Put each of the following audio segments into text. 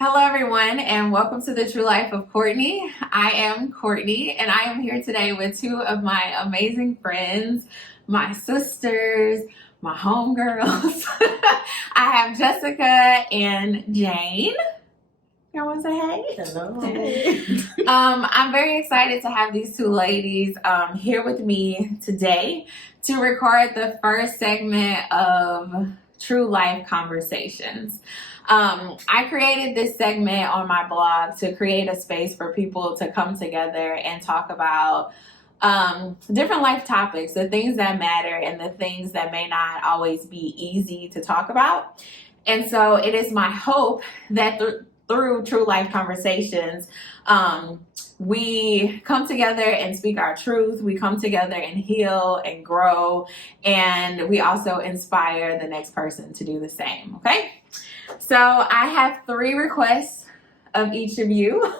Hello, everyone, and welcome to the True Life of Courtney. I am Courtney, and I am here today with two of my amazing friends, my sisters, my homegirls. I have Jessica and Jayne. Y'all want to say hey? Hello. Hey. I'm very excited to have these two ladies here with me today to record the first segment of Tru Life Conversations. I created this segment on my blog to create a space for people to come together and talk about different life topics, the things that matter and the things that may not always be easy to talk about. And so it is my hope that through Tru Life Conversations, we come together and speak our truth. We come together and heal and grow. And we also inspire the next person to do the same. Okay? So I have 3 requests of each of you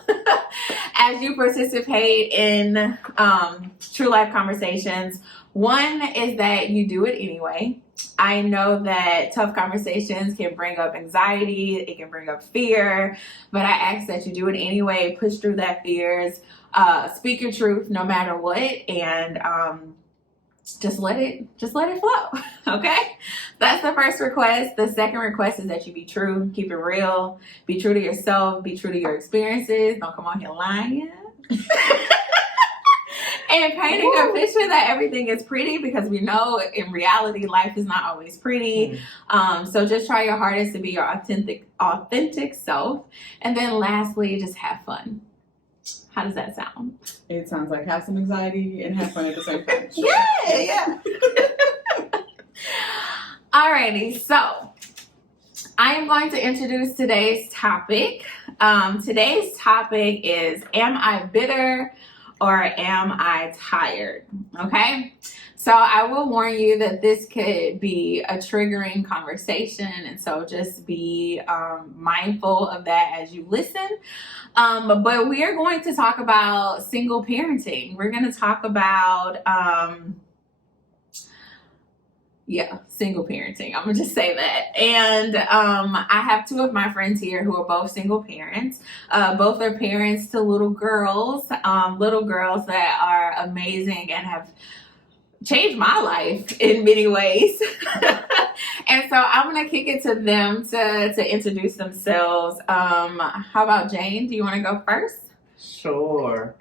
as you participate in Tru Life Conversations. One is that you do it anyway. I know that tough conversations can bring up anxiety, it can bring up fear, but I ask that you do it anyway, push through that fears, speak your truth no matter what, and just let it flow. Okay? That's the first request. The second request is that you be true, keep it real, be true to yourself, be true to your experiences. Don't come on here lying. And painting a picture that everything is pretty, because we know in reality life is not always pretty. So just try your hardest to be your authentic self. And then lastly, just have fun. How does that sound? It sounds like have some anxiety and have fun at the same time. Sure. Yeah. Alrighty, so I am going to introduce today's topic. Today's topic is, am I bitter or am I tired? Okay, so I will warn you that this could be a triggering conversation, and so just be mindful of that as you listen. But we are going to talk about single parenting. We're going to talk about single parenting. I'm gonna just say that. And I have 2 of my friends here who are both single parents. Both are parents to little girls that are amazing and have changed my life in many ways. And so I'm gonna kick it to them to introduce themselves. How about Jayne? Do you want to go first? Sure.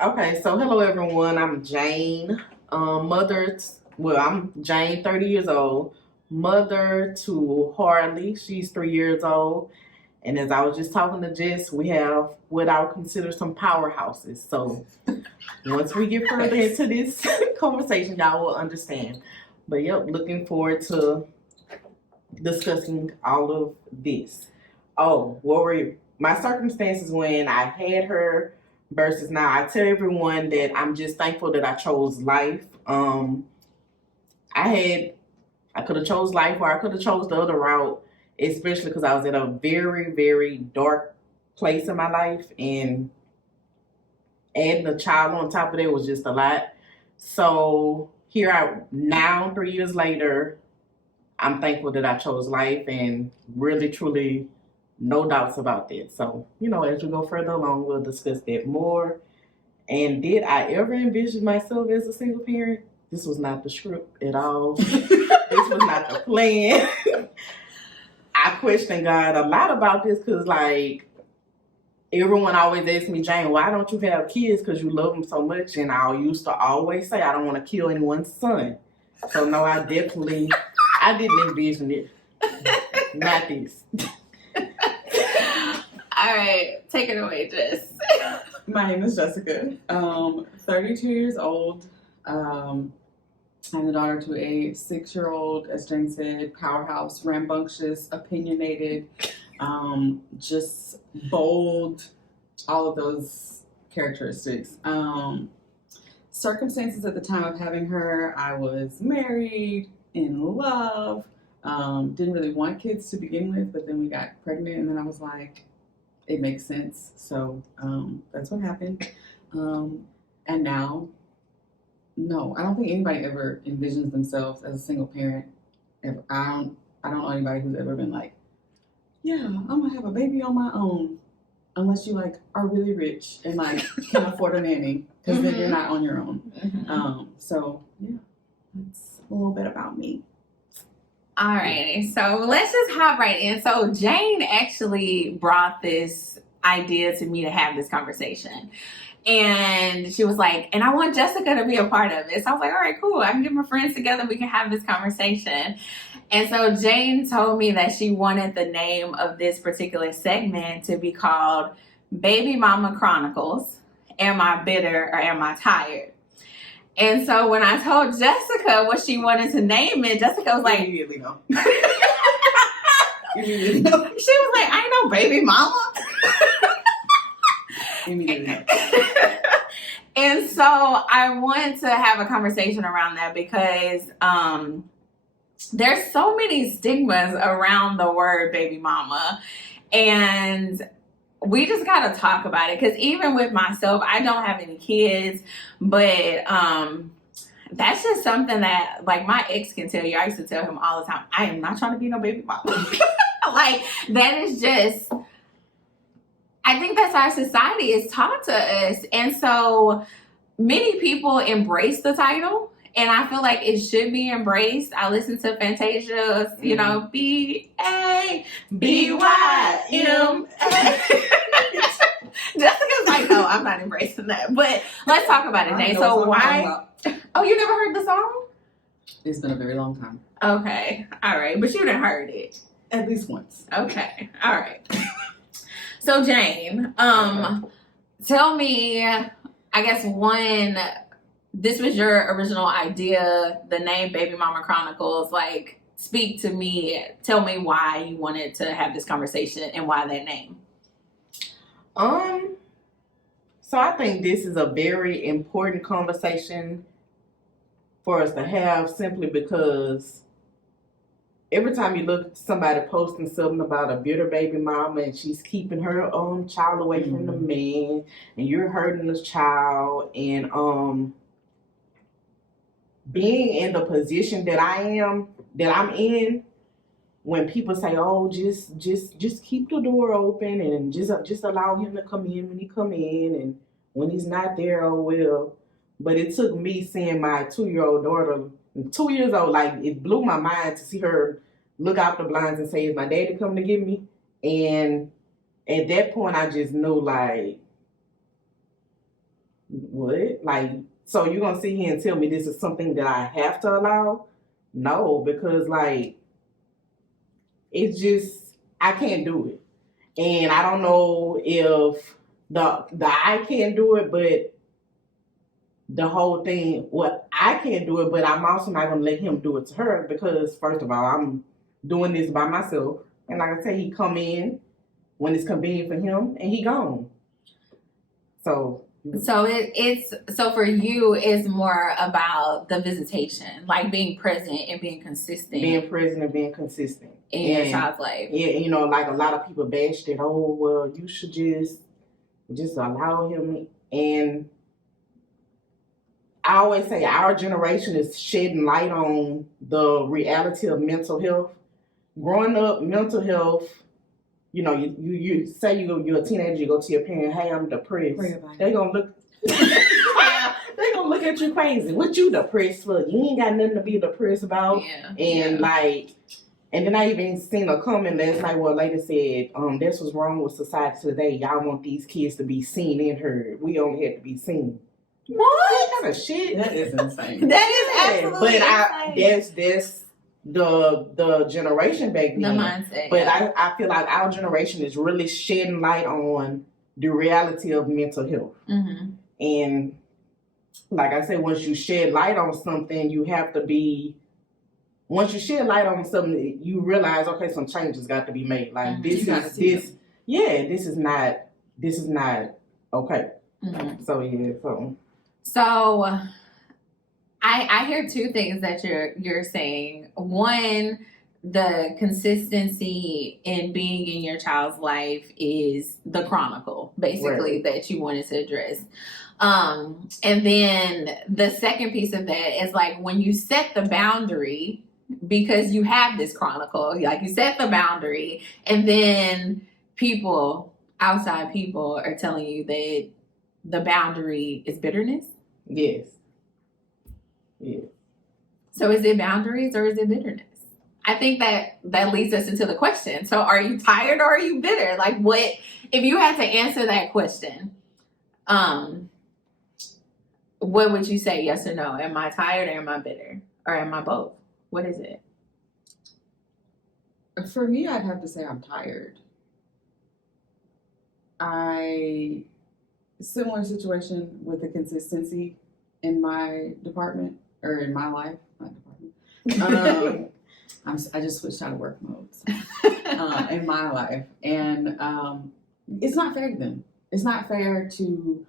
Okay, so hello everyone. I'm Jayne, I'm Jayne, 30 years old, mother to Harley. She's 3 years old. And as I was just talking to Jess, we have what I would consider some powerhouses. So once we get further into this conversation, y'all will understand. But yep, looking forward to discussing all of this. Oh, what were my circumstances when I had her versus now? I tell everyone that I'm just thankful that I chose life. I could have chose life, or I could have chose the other route, especially because I was in a very, very dark place in my life, and adding a child on top of it was just a lot. So here I now, 3 years later, I'm thankful that I chose life, and really, truly, no doubts about that. So, as we go further along, we'll discuss that more. And did I ever envision myself as a single parent? This was not the script at all. This was not the plan. I question God a lot about this because, everyone always asks me, Jayne, why don't you have kids? Because you love them so much. And I used to always say, I don't want to kill anyone's son. So, no, I didn't envision it. Not this. All right, take it away, Jess. My name is Jessica. 32 years old. I'm the daughter to a 6-year-old, as Jayne said, powerhouse, rambunctious, opinionated, just bold, all of those characteristics. Circumstances at the time of having her, I was married, in love, didn't really want kids to begin with, but then we got pregnant, and then I was like, it makes sense. So that's what happened. And now, no, I don't think anybody ever envisions themselves as a single parent. I don't know anybody who's ever been like, yeah, I'm gonna have a baby on my own, unless you like are really rich and like can afford a nanny, because then you're not on your own. So yeah, that's a little bit about me. All right, so let's just hop right in. So Jayne actually brought this idea to me to have this conversation. And she was like, and I want Jessica to be a part of it. So I was like, all right, cool. I can get my friends together. We can have this conversation. And so Jayne told me that she wanted the name of this particular segment to be called Baby Mama Chronicles. Am I bitter or am I tired? And so when I told Jessica what she wanted to name it, Jessica was like, Immediately no. She was like, I ain't no baby mama. Immediately no. And so I want to have a conversation around that because there's so many stigmas around the word baby mama. And we just got to talk about it, because even with myself, I don't have any kids, but that's just something that, like, my ex can tell you. I used to tell him all the time, I am not trying to be no baby mama. Like, that is just, I think that's our society is taught to us. And so many people embrace the title, and I feel like it should be embraced. I listen to Fantasia's, you know, B-A-B-Y-M-A. Jessica's like, no, I'm not embracing that. But let's talk about it, Jayne. So why? Oh, you never heard the song? It's been a very long time. Okay. All right. But you done heard it. At least once. Okay. All right. So Jayne, tell me, I guess this was your original idea, the name Baby Mama Chronicles. Like, speak to me. Tell me why you wanted to have this conversation and why that name. So I think this is a very important conversation for us to have, simply because every time you look at somebody posting something about a bitter baby mama and she's keeping her own child away from the man, and you're hurting this child, and being in the position that I'm in, when people say, "Oh, just keep the door open and just allow him to come in when he come in, and when he's not there, oh well." But it took me seeing my 2-year-old daughter, 2 years old, like, it blew my mind to see her look out the blinds and say, "Is my daddy coming to get me?" And at that point, I just knew, like, what? Like, so you're gonna sit here and tell me this is something that I have to allow? No, because, like, it's just, I can't do it. And I don't know if the I can't do it, but the whole thing, I can't do it, but I'm also not going to let him do it to her, because, first of all, I'm doing this by myself. And like I say, he come in when it's convenient for him, and he gone. So So for you, it's more about the visitation, like being present and being consistent. Being present and being consistent. In your child's life. Yeah, you know, like, a lot of people bash that, "Oh, well, you should just allow him." And I always say our generation is shedding light on the reality of mental health. Growing up, mental health, you know, you say you're a teenager, you go to your parent, "Hey, I'm depressed." They're going to look they gonna look at you crazy. What you depressed for? You ain't got nothing to be depressed about. Yeah. And like, and then I even seen a comment last night where a lady said, "That's what's wrong with society today. Y'all want these kids to be seen and heard. We only have to be seen." What kind of shit? That is insane. That is absolutely insane. That's the generation back then. The mindset. But yeah. I feel like our generation is really shedding light on the reality of mental health. Mm-hmm. And like I said, once you shed light on something, once you shed light on something, you realize, okay, some changes got to be made. Like, mm-hmm. this is not okay. Mm-hmm. So I hear two things that you're saying. One, the consistency in being in your child's life is the chronicle, basically, right, that you wanted to address. And then the second piece of that is, like, when you set the boundary, because you have this chronicle, like you set the boundary, and then outside people are telling you that the boundary is bitterness? Yes. Yes. So is it boundaries or is it bitterness? I think that leads us into the question. So are you tired or are you bitter? Like, what, if you had to answer that question, what would you say, yes or no? Am I tired or am I bitter? Or am I both? What is it? For me, I'd have to say I'm tired. Similar situation with the consistency in my department, or in my life, not department. I just switched out of work mode, so, in my life. And it's not fair to them. It's not fair to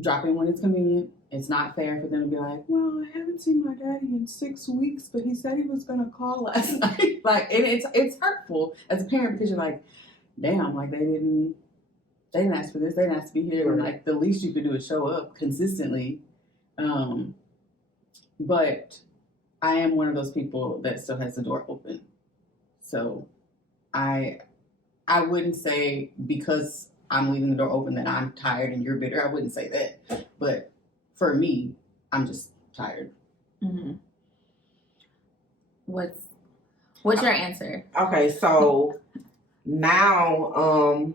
drop in when it's convenient. It's not fair for them to be like, well, I haven't seen my daddy in 6 weeks, but he said he was going to call last night. Like, and it's hurtful as a parent, because you're like, damn, like they didn't ask for this. They didn't ask to be here. Or like the least you could do is show up consistently. But I am one of those people that still has the door open. So I wouldn't say because I'm leaving the door open that I'm tired and you're bitter. I wouldn't say that. But for me, I'm just tired. Mm-hmm. What's your answer? Okay, so now,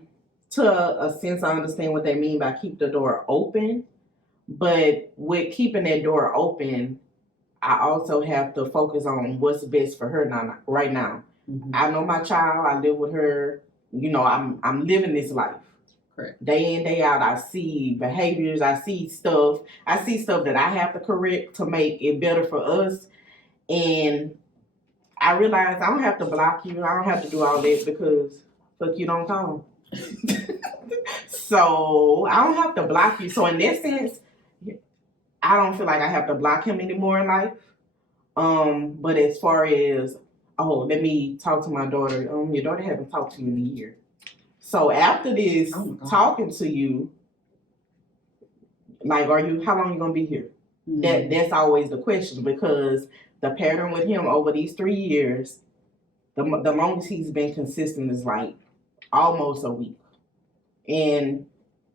to a sense, I understand what they mean by keep the door open. But with keeping that door open, I also have to focus on what's best for her right now. Mm-hmm. I know my child. I live with her. I'm living this life. Correct. Day in, day out, I see behaviors. I see stuff that I have to correct to make it better for us. And I realize I don't have to block you. I don't have to do all that because fuck you don't call. So I don't have to block you. So in that sense, I don't feel like I have to block him anymore in life. But as far as, let me talk to my daughter. Your daughter hasn't talked to you in a year. So after this, talking to you, like, how long are you gonna be here? Mm-hmm. That's always the question, because the pattern with him over these 3 years, the longest he's been consistent is like almost a week. And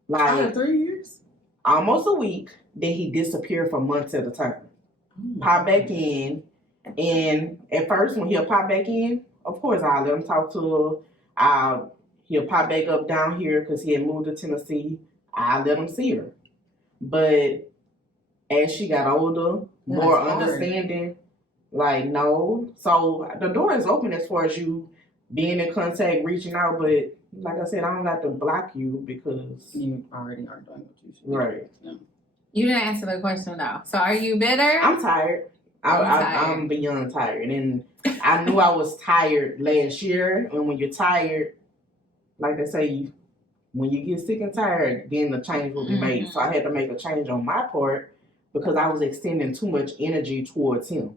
like out of 3 years? Almost a week, then he disappeared for months at a time. Pop back in, and at first when he'll pop back in, of course I'll let him talk to her. He'll pop back up down here because he had moved to Tennessee. I'll let him see her. But as she got older, more understanding, like, no. So the door is open as far as you being in contact, reaching out, but like I said, I don't have to block you because you already are doing what you should. Right. Yeah. You didn't answer the question though. So are you bitter? I'm tired. I'm beyond tired. And I knew I was tired last year. And when you're tired, like they say, when you get sick and tired, then the change will be made. So I had to make a change on my part because I was extending too much energy towards him.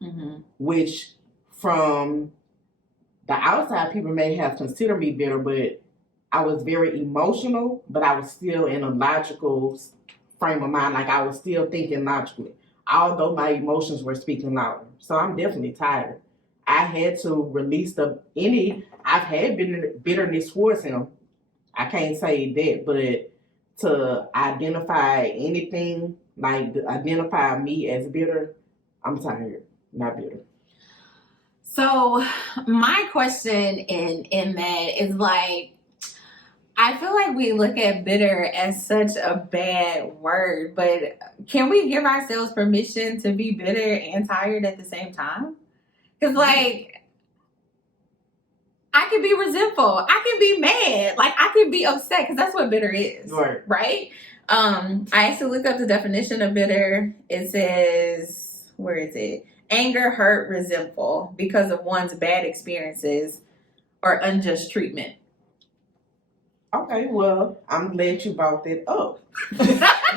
Mm-hmm. Which from the outside, people may have considered me bitter, but I was very emotional, but I was still in a logical frame of mind. Like I was still thinking logically, although my emotions were speaking louder. So I'm definitely tired. I had to release I've had bitterness towards him. I can't say that, but to identify anything, like identify me as bitter, I'm tired, not bitter. So my question in that is like, I feel like we look at bitter as such a bad word, but can we give ourselves permission to be bitter and tired at the same time? Because like, I can be resentful. I can be mad. Like I can be upset because that's what bitter is. Right? I actually looked up the definition of bitter. It says, where is it? Anger, hurt, resentful because of one's bad experiences or unjust treatment. Okay, well, I'm glad you brought that up.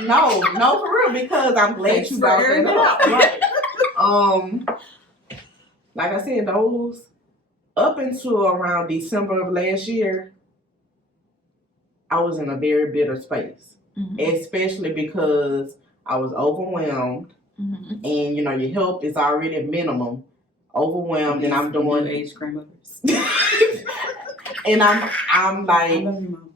No, for real, because I'm glad you brought that up. Right. Like I said, those up until around December of last year, I was in a very bitter space, especially because I was overwhelmed. Mm-hmm. And your help is already at minimum. overwhelmed, and I'm New doing age grandmothers. and I'm I like, love you, Mom.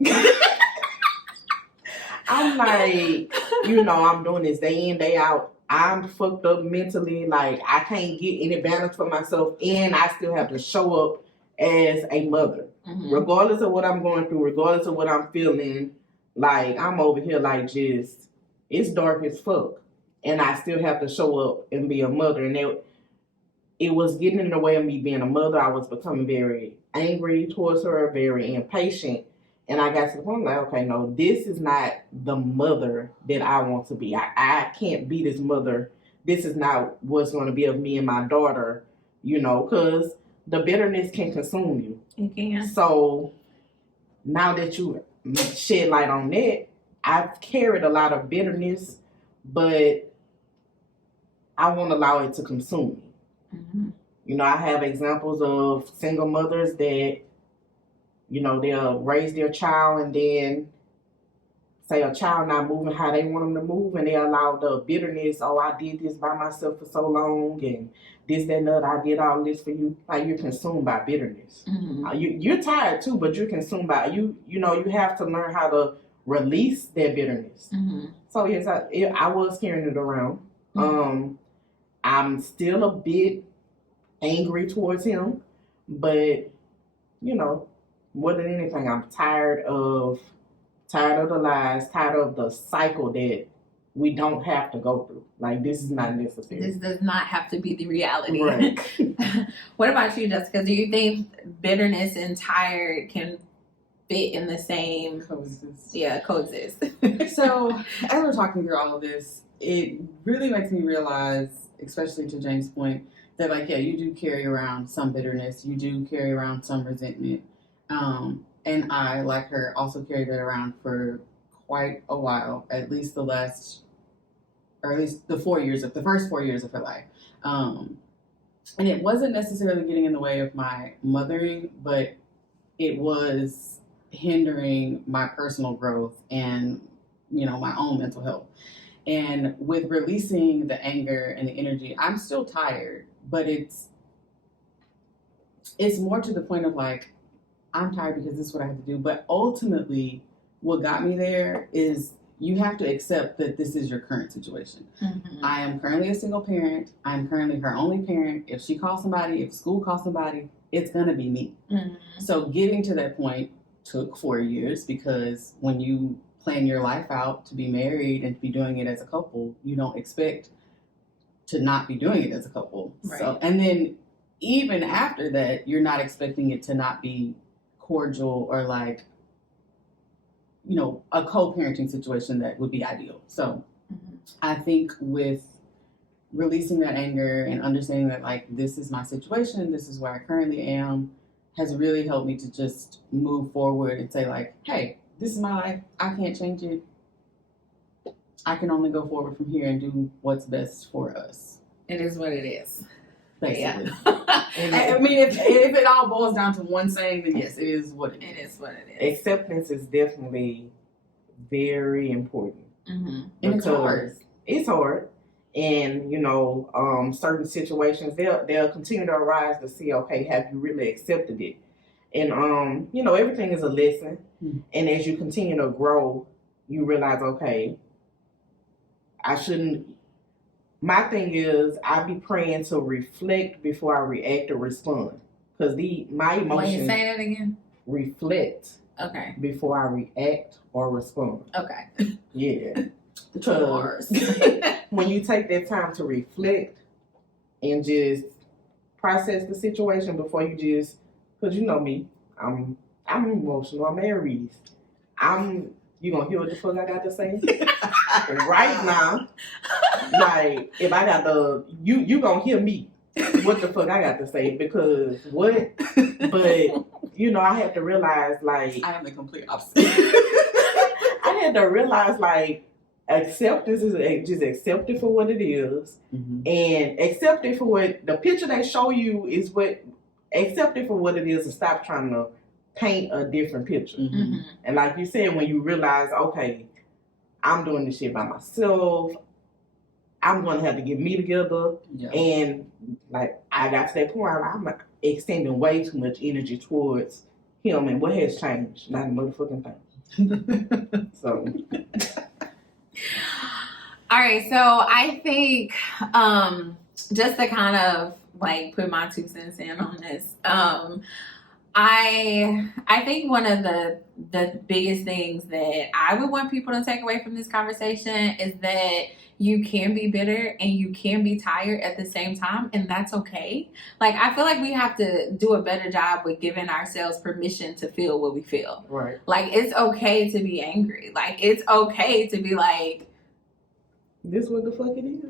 I'm like, I'm doing this day in, day out. I'm fucked up mentally. Like, I can't get any balance for myself, and I still have to show up as a mother. Mhm. Regardless of what I'm going through, regardless of what I'm feeling. Like, I'm over here, like, just, it's dark as fuck. And I still have to show up and be a mother. And it was getting in the way of me being a mother. I was becoming very angry towards her, very impatient. And I got to the point like, okay, no, this is not the mother that I want to be. I can't be this mother. This is not what's going to be of me and my daughter, because the bitterness can consume you. It can. So now that you shed light on that, I've carried a lot of bitterness, but I won't allow it to consume me. Mhm. I have examples of single mothers that they'll raise their child and then say a child not moving how they want them to move, and they allow the bitterness, oh, I did this by myself for so long, and this, that, and the other, I did all this for you. Like, you're consumed by bitterness. Mhm. You're tired too, but you're consumed by you have to learn how to release that bitterness. Mhm. So yes, I was carrying it around. I'm still a bit angry towards him, but more than anything, I'm tired of the lies, tired of the cycle that we don't have to go through. Like, this is not necessary. This does not have to be the reality. Right. What about you, Jessica? Do you think bitterness and tired can fit in the same coexist? So, as we're talking through all of this, it really makes me realize, especially to Jayne's point, that you do carry around some bitterness, you do carry around some resentment. And I, like her, also carried that around for quite a while, at least the first 4 years of her life. And it wasn't necessarily getting in the way of my mothering, but it was hindering my personal growth and, my own mental health. And with releasing the anger and the energy, I'm still tired, but it's more to the point of like, I'm tired because this is what I have to do. But ultimately, what got me there is you have to accept that this is your current situation. Mhm. I am currently a single parent. I'm currently her only parent. If she calls somebody, if school calls somebody, it's going to be me. Mhm. So getting to that point took 4 years, because when you plan your life out to be married and to be doing it as a couple, you don't expect to not be doing it as a couple. Right. So, and then even after that, you're not expecting it to not be cordial or like, a co-parenting situation that would be ideal. So I think with releasing that anger and understanding that like, this is my situation, this is where I currently am, has really helped me to just move forward and say like, hey, this is my life. I can't change it. I can only go forward from here and do what's best for us. It is what it is. Basically. Yeah. I mean, if it all boils down to one saying, then yes, it is what it is. It is what it is. Acceptance is definitely very important. Mm-hmm. And it's hard. It's hard. And, certain situations, they'll continue to arise to see, okay, have you really accepted it? And, everything is a lesson. Mm-hmm. And as you continue to grow, you realize, okay, I shouldn't. My thing is, I be praying to reflect before I react or respond. Because my emotions. Wait, say that again. Reflect. Okay. Before I react or respond. Okay. Yeah. The chores. When you take that time to reflect and just process the situation before you just, because you know me, I'm emotional. I'm Aries. You gonna hear what the fuck I got to say right now? Like, if I got you gonna hear me what the fuck I got to say, because what? But I have to realize, like, I am the complete opposite. I had to realize, like, acceptance is just accept it for what it is, and accept it for what the picture they show you is. What accept it for what it is, and stop trying to paint a different picture. Mm-hmm. And like you said, when you realize, okay, I'm doing this shit by myself, I'm going to have to get me together. Yeah. And like I got to that point where I'm like, extending way too much energy towards him, and what has changed? Not a motherfucking thing. So. All right, so I think just to kind of like put my 2 cents in on this, I think one of the biggest things that I would want people to take away from this conversation is that you can be bitter and you can be tired at the same time, and that's okay. Like, I feel like we have to do a better job with giving ourselves permission to feel what we feel. Right. Like, it's okay to be angry. Like, it's okay to be like, this what the fuck it is.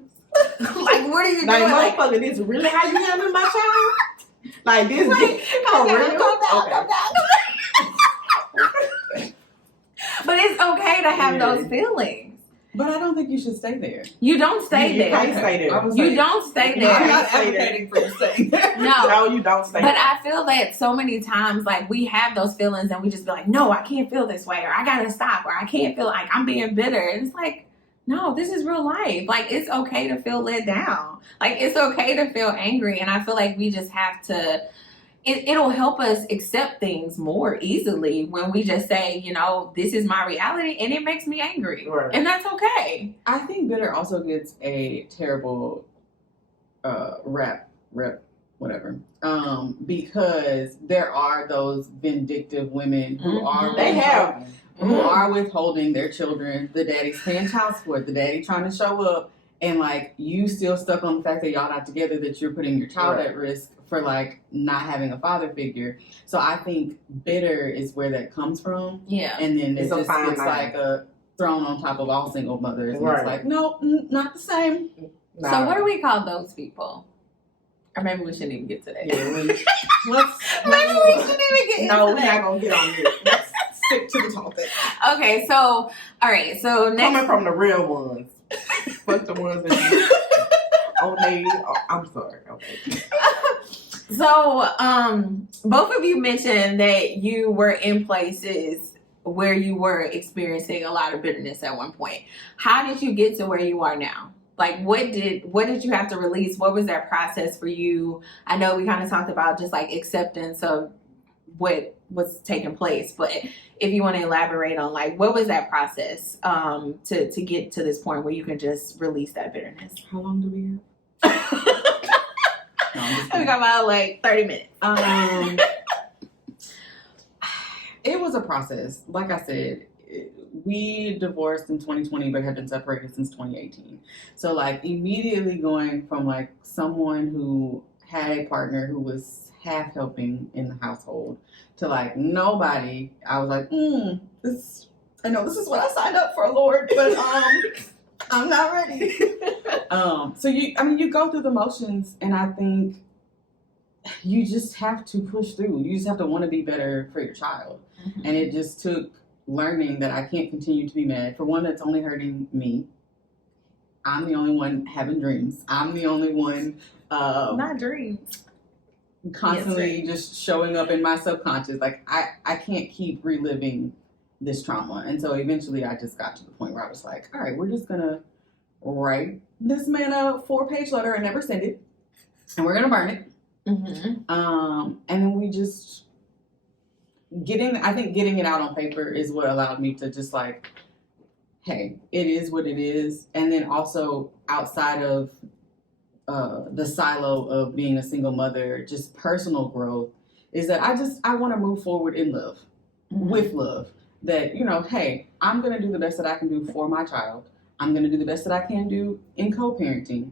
like, what are you like, doing? motherfucker, this really how you handle my child? Like, this calm down, real? calm down, Okay. calm down. But it's okay to have those feelings. But I don't think you should stay there. You don't stay You there. can't stay there. You don't stay You there. I'm can't not stay there. advocating for you staying there. No. You don't stay But there. I feel that so many times, like, we have those feelings and we just be like, no, I can't feel this way, or I gotta stop, or I can't feel like I'm being bitter. And it's like, no, this is real life. Like, it's okay to feel let down. Like, it's okay to feel angry. And I feel like we just have to, it'll help us accept things more easily when we just say, you know, this is my reality and it makes me angry. Right. And that's okay. I think bitter also gets a terrible rep, whatever. Because there are those vindictive women who are They have. who are withholding their children. The daddy's paying child support. The daddy trying to show up, and like you still stuck on the fact that y'all not together. That you're putting your child at risk for like not having a father figure. So I think bitter is where that comes from. Yeah. And then It's it a just fine gets line. like a thrown on top of all single mothers. And Right. it's like, no, not the same. Nah. So what do we call those people? Or maybe we shouldn't even get to that. Yeah, Maybe let's we shouldn't even get into No, we're that. not gonna get on this. Let's stick to the topic. Okay, so all right, so next. Coming from the real ones. Fuck the ones that I'm sorry. Okay. So, both of you mentioned that you were in places where you were experiencing a lot of bitterness at one point. How did you get to where you are now? Like, what did you have to release? What was that process for you? I know we kind of talked about just like acceptance of what was taking place, but if you want to elaborate on like what was that process to get to this point where you can just release that bitterness? How long do we have? No, I'm just We kidding. got about like 30 minutes. It was a process. Like I said, we divorced in 2020, but have been separated since 2018. So like immediately going from like someone who had a partner who was half helping in the household to like nobody, I was like, I know this is what I signed up for, Lord, but I'm not ready. So you go through the motions, and I think you just have to push through. You just have to want to be better for your child. Mm-hmm. And it just took learning that I can't continue to be mad. For one, that's only hurting me. I'm the only one having dreams. I'm the only one Not dreams. constantly Yes, just showing up in my subconscious. Like I can't keep reliving this trauma. And so eventually I just got to the point where I was like, all right, we're just gonna write this man a 4-page letter and never send it. And we're gonna burn it. Mm-hmm. And then we just getting it out on paper is what allowed me to just like, hey, it is what it is. And then also outside of the silo of being a single mother, just personal growth is that I want to move forward in love, with love. That, hey, I'm going to do the best that I can do for my child. I'm going to do the best that I can do in co-parenting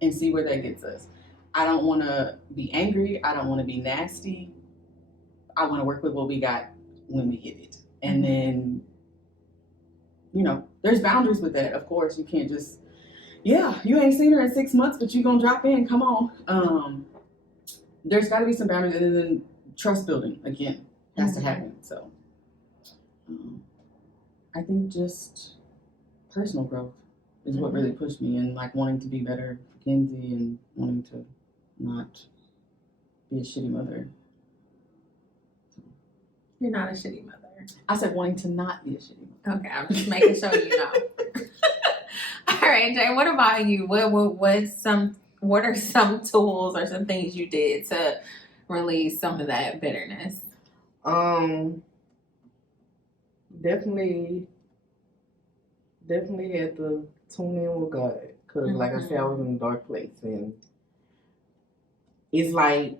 and see where that gets us. I don't want to be angry. I don't want to be nasty. I want to work with what we got when we get it. And then, there's boundaries with that. Of course, you can't just, you ain't seen her in 6 months, but you going to drop in. Come on. There's got to be some boundaries. And then trust building, again, has to happen. So I think just personal growth is what really pushed me, and like wanting to be better for Kenzie and wanting to not be a shitty mother. You're not a shitty mother. I said wanting to not be a shitty mother. Okay, I'm just making sure you know. All right, Jay, what about you? What are some tools or some things you did to release some of that bitterness? Definitely had to tune in with God. Because, like I said, I was in a dark place. And it's like,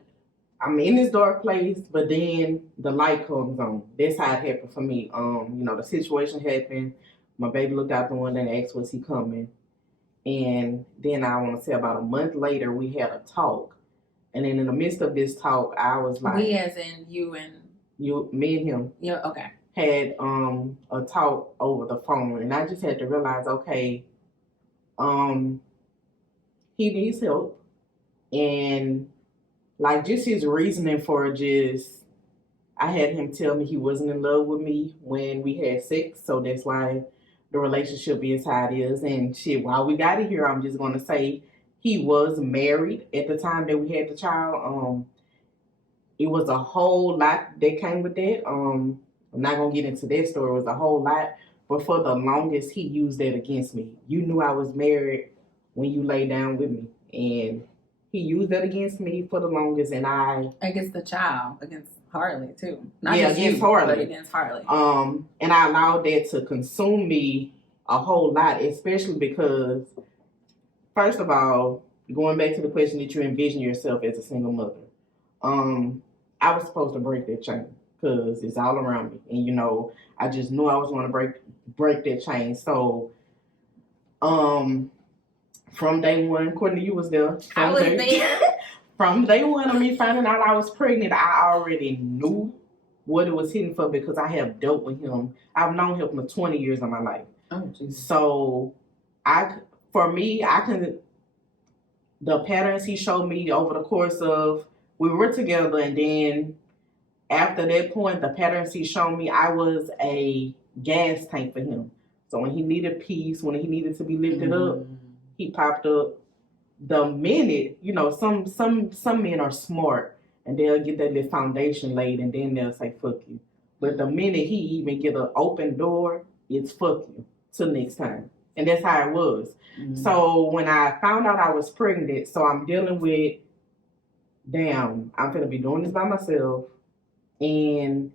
I'm in this dark place, but then the light comes on. That's how it happened for me. The situation happened. My baby looked out the window and asked, was he coming? And then I want to say about a month later, we had a talk. And then in the midst of this talk, I was like... We as in you and... Me and him. Yeah, okay. Had a talk over the phone. And I just had to realize, okay, he needs help. And like just his reasoning for I had him tell me he wasn't in love with me when we had sex. So that's why the relationship is how it is. And shit, while we got it here, I'm just going to say he was married at the time that we had the child. It was a whole lot that came with that. I'm not going to get into that story. It was a whole lot. But for the longest, he used that against me. You knew I was married when you lay down with me. And he used that against me for the longest. And against the child, against Harley, too. Not against Harley. But against Harley. And I allowed that to consume me a whole lot, especially because, first of all, going back to the question that you envision yourself as a single mother, I was supposed to break that chain because it's all around me. And, I just knew I was going to break that chain. So, from day one, Courtney, you was there. I was there. From day one of me finding out I was pregnant, I already knew what it was hitting for because I have dealt with him. I've known him for 20 years of my life. Oh, Jesus. So, the patterns he showed me over the course of, we were together, and then after that point, the patterns he showed me, I was a gas tank for him. So when he needed peace, when he needed to be lifted up, he popped up. The minute, some men are smart and they'll get that little foundation laid and then they'll say, fuck you. But the minute he even get an open door, it's fuck you till next time. And that's how it was. Mm-hmm. So when I found out I was pregnant, so I'm dealing with, damn, I'm going to be doing this by myself. And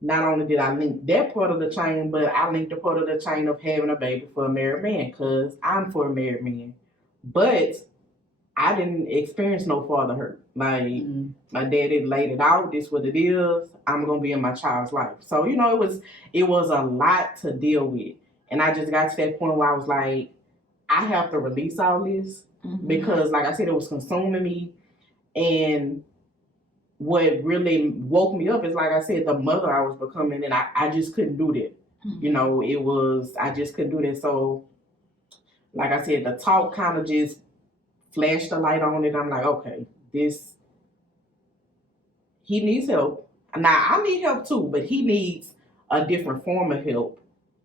not only did I link that part of the chain, but I linked the part of the chain of having a baby for a married man because I'm for a married man. But I didn't experience no father hurt. Like, my daddy laid it out. This what it is. I'm going to be in my child's life. So, it was a lot to deal with. And I just got to that point where I was like, I have to release all this because, like I said, it was consuming me. And what really woke me up is, like I said, the mother I was becoming, and I just couldn't do that. I just couldn't do that. So, like I said, the talk kind of just flashed the light on it. I'm like, okay, he needs help. Now, I need help too, but he needs a different form of help.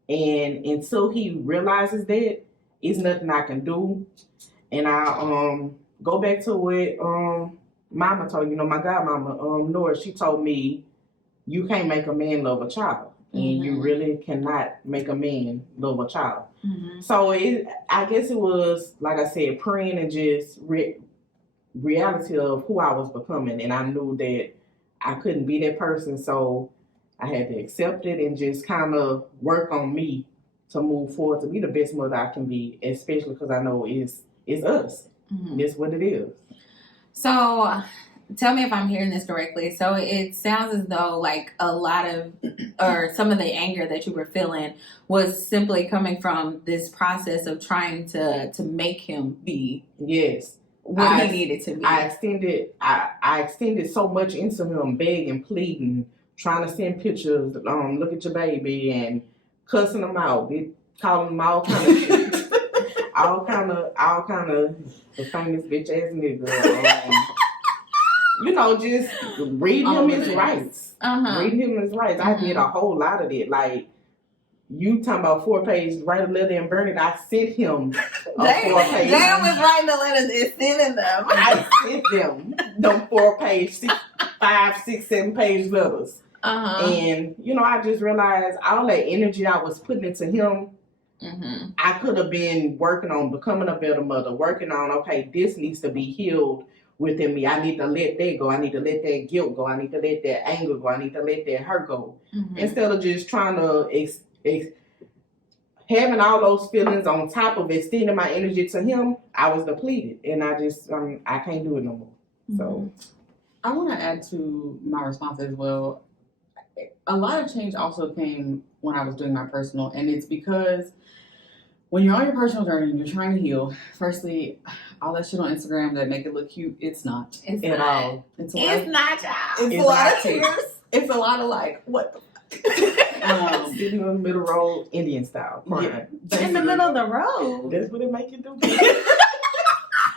And until he realizes that, it's nothing I can do. And I go back to what Mama told my godmama, Nora, she told me, you can't make a man love a child. And you really cannot make a man love a child. So I guess it was, like I said, praying and just reality of who I was becoming. And I knew that I couldn't be that person. So I had to accept it and just kind of work on me to move forward, to be the best mother I can be, especially because I know it's us. That's what it is. So tell me if I'm hearing this correctly. So it sounds as though like a lot of, or some of the anger that you were feeling was simply coming from this process of trying to make him be what he needed to be. I extended so much into him, begging, pleading, trying to send pictures, look at your baby, and cussing him out, calling him all kind of shit. all kind of the famous bitch ass nigga. Just reading him his rights. Reading him his rights. I did a whole lot of it. Like, you talking about 4-page, write a letter and burn it. I sent him a 4-page. Jayne was writing the letters and sending them. I sent them 4-page, 5, 6, 7-page letters. And, I just realized all that energy I was putting into him, Mm-hmm. I could have been working on becoming a better mother, working on, okay, this needs to be healed within me. I need to let that go. I need to let that guilt go. I need to let that anger go. I need to let that hurt go. Mm-hmm. Instead of just trying to having all those feelings on top of extending my energy to him, I was depleted, and I just I can't do it no more. So I want to add to my response as well. A lot of change also came when I was doing my personal, and it's because when you're on your personal journey and you're trying to heal, firstly, all that shit on Instagram that make it look cute, it's not. It's at not. all. It's not, child. It's a lot of tears. It's a lot of like, what the fuck? Sitting on the middle road, Indian style. Yeah, in the middle of the road. That's what it make you do.